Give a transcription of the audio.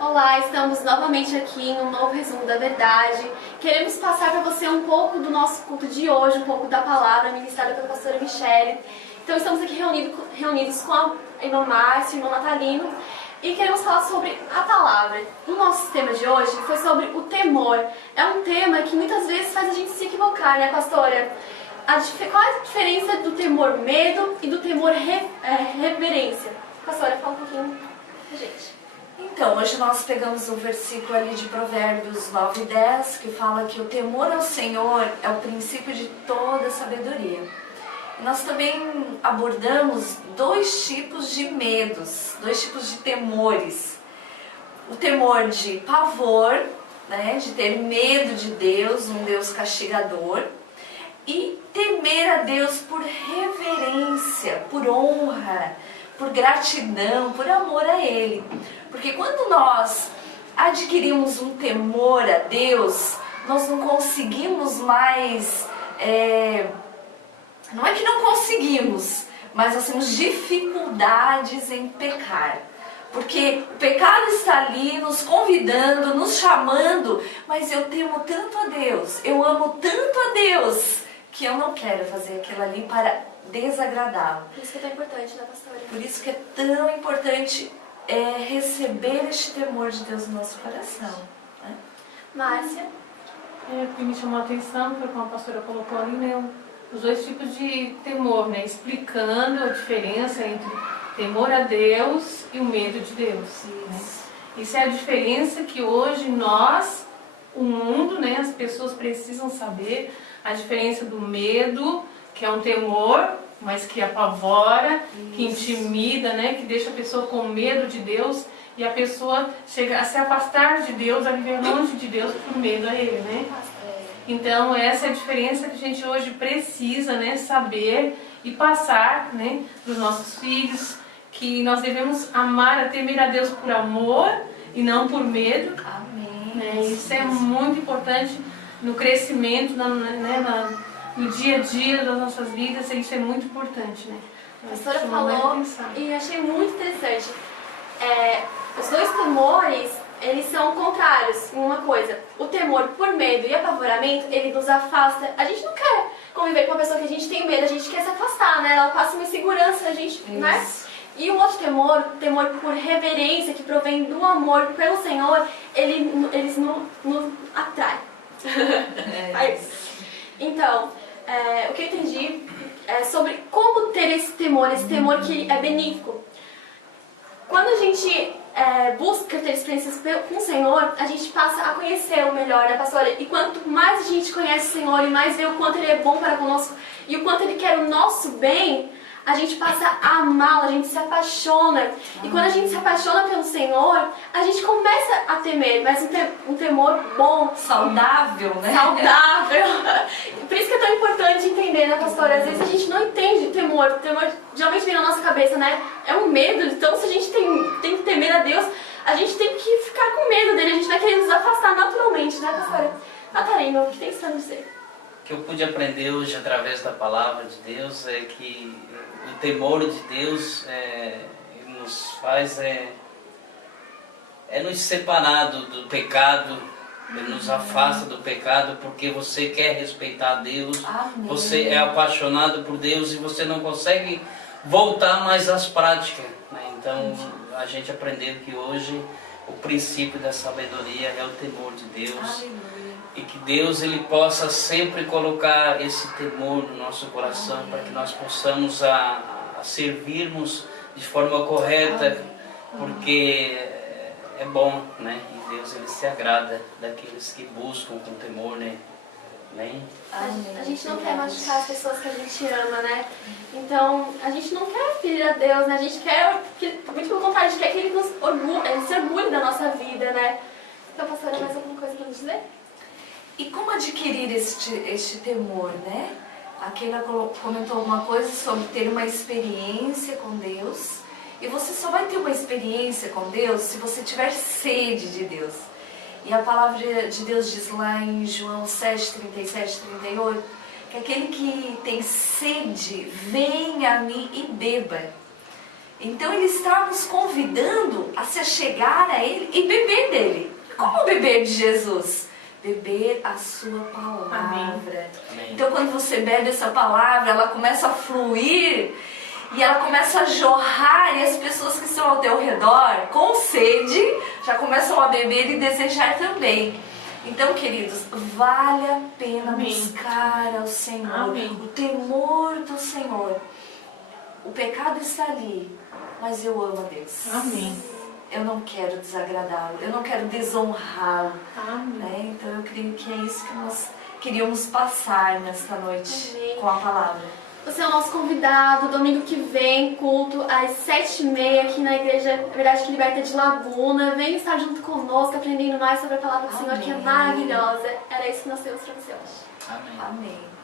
Olá, estamos novamente aqui no novo resumo da verdade. Queremos passar para você um pouco do nosso culto de hoje, um pouco da palavra ministrada pela pastora Michele. Então estamos aqui reunidos com a irmã Márcia e o irmão Natalino e queremos falar sobre a palavra. O nosso tema de hoje foi sobre o temor. É um tema que muitas vezes faz a gente se equivocar, né, pastora? Qual é a diferença do temor medo e do temor reverência? Pastora, fala um pouquinho pra gente. Então, hoje nós pegamos o versículo ali de Provérbios 9 e 10, que fala que o temor ao Senhor é o princípio de toda sabedoria. E nós também abordamos dois tipos de medos, dois tipos de temores. O temor de pavor, né, de ter medo de Deus, um Deus castigador, e temer a Deus por reverência, por honra, por gratidão, por amor a Ele. Porque quando nós adquirimos um temor a Deus, nós não conseguimos mais, não é que não conseguimos, mas nós temos dificuldades em pecar. Porque o pecado está ali nos convidando, nos chamando, mas eu temo tanto a Deus, eu amo tanto a Deus, que eu não quero fazer aquilo ali para desagradá-lo. Por isso que é tão importante, né, pastora? Por isso que é tão importante receber este temor de Deus no nosso coração. Né? Márcia? O que me chamou a atenção foi como a pastora colocou ali, né, os dois tipos de temor, né, explicando a diferença entre temor a Deus e o medo de Deus. Né? Isso é a diferença que hoje nós, o mundo, né, as pessoas precisam saber a diferença do medo, que é um temor, mas que apavora, que intimida, né? Que deixa a pessoa com medo de Deus e a pessoa chega a se afastar de Deus, a viver longe de Deus por medo a Ele, né? Então essa é a diferença que a gente hoje precisa, né, saber e passar, né, para os nossos filhos, que nós devemos amar, temer a Deus por amor e não por medo. Amém. Né? Isso é muito importante no crescimento, no dia a dia das nossas vidas, isso é muito importante, né? A pastora falou e achei muito interessante. Os dois temores, eles são contrários em uma coisa. O temor por medo e apavoramento, ele nos afasta. A gente não quer conviver com uma pessoa que a gente tem medo, a gente quer se afastar, né? Ela passa uma insegurança, a gente, né? E o outro temor, o temor por reverência, que provém do amor pelo Senhor, eles nos atraem. Então, o que eu entendi é sobre como ter esse temor que é benéfico. Quando a gente busca ter experiências com o Senhor, a gente passa a conhecê-lo melhor, né, pastora? E quanto mais a gente conhece o Senhor e mais vê o quanto Ele é bom para conosco e o quanto Ele quer o nosso bem, a gente passa a amá-lo, a gente se apaixona. E quando a gente se apaixona pelo Senhor, a gente começa a temer, mas um temor bom. Saudável, né? Saudável. Por isso que é tão importante entender, né, pastora? Às vezes a gente não entende o temor. O temor geralmente vem na nossa cabeça, né? É um medo. Então, se a gente tem que temer a Deus, a gente tem que ficar com medo dele. A gente vai querer nos afastar naturalmente, né, pastora? Natalino, o que tem que estar no você? O que eu pude aprender hoje através da palavra de Deus é que o temor de Deus nos faz nos separar do pecado, Ele nos afasta do pecado, porque você quer respeitar Deus. Amém. Você é apaixonado por Deus e você não consegue voltar mais às práticas. Né? Então a gente aprendeu que hoje o princípio da sabedoria é o temor de Deus. Aleluia. E que Deus ele possa sempre colocar esse temor no nosso coração. Amém. Para que nós possamos a servirmos de forma correta. Amém. Porque é bom, né? E Deus ele se agrada daqueles que buscam com temor, né? Amém? A gente não quer machucar as pessoas que a gente ama, né? Então, a gente não quer ferir a Deus, né? A gente quer, muito pelo contrário, a gente quer que Ele se orgulhe da nossa vida, né? Então, pastora, mais alguma coisa para nos dizer? E como adquirir este temor, né? Aqui ela comentou alguma coisa sobre ter uma experiência com Deus. E você só vai ter uma experiência com Deus se você tiver sede de Deus. E a palavra de Deus diz lá em João 7, 37, 38, que aquele que tem sede, venha a mim e beba. Então Ele está nos convidando a se achegar a Ele e beber dele. Como beber de Jesus? Beber a sua palavra. Amém. Então quando você bebe essa palavra, ela começa a fluir e ela começa a jorrar, e as pessoas que estão ao teu redor, com sede, já começam a beber e desejar também. Então, queridos, vale a pena buscar ao Senhor, o temor do Senhor. O pecado está ali, mas eu amo a Deus. Amém. Eu não quero desagradá-lo, eu não quero desonrá-lo. Amém. Então eu creio que é isso que nós queríamos passar nesta noite. Amém. Com a palavra. Você é o nosso convidado, domingo que vem, culto às 7h30 aqui na Igreja Verdade que Liberta de Laguna. Vem estar junto conosco, aprendendo mais sobre a palavra do Senhor, que é maravilhosa. Era isso que nós temos para você hoje. Amém. Amém.